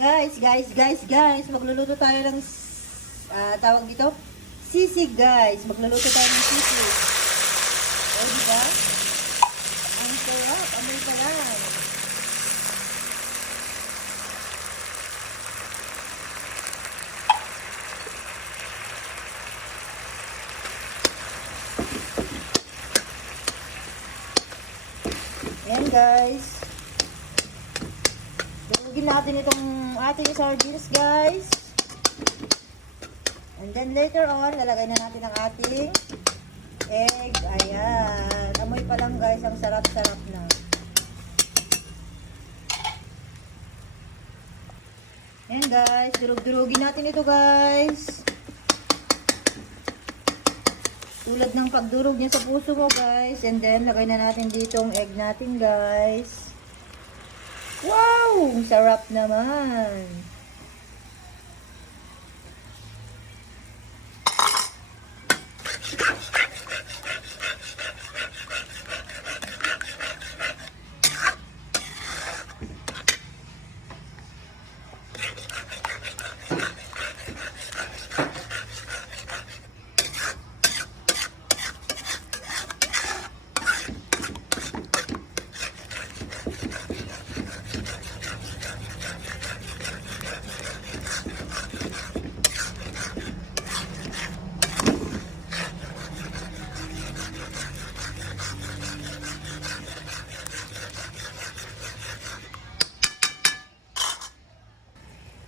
Guys, magluluto tayo ng tawag dito, sisig guys. Magluluto tayo ng sisig. O, diba? Ang sarap, amoy pa lang. Ayan guys. Lagyan natin itong ating sardines guys. And then later on, lalagay na natin ang ating egg. Ayan. Amoy pa lang guys, ang sarap-sarap na. Ayan guys, durug-durugin natin ito guys. Tulad ng pagdurog niya sa puso mo guys. And then, lagay na natin dito ang egg natin guys. Wow! Sarap naman!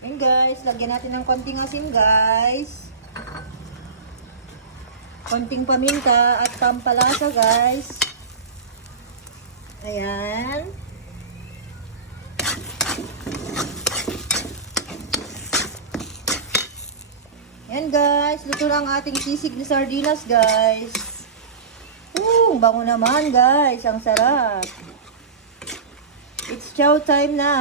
Ayan guys, lagyan natin ng konting asin guys. Konting paminta at pampalasa guys. Ayan. Ayan guys, luto na ang ating sisig na sardinas guys. Bango naman guys, ang sarap. It's chow time na.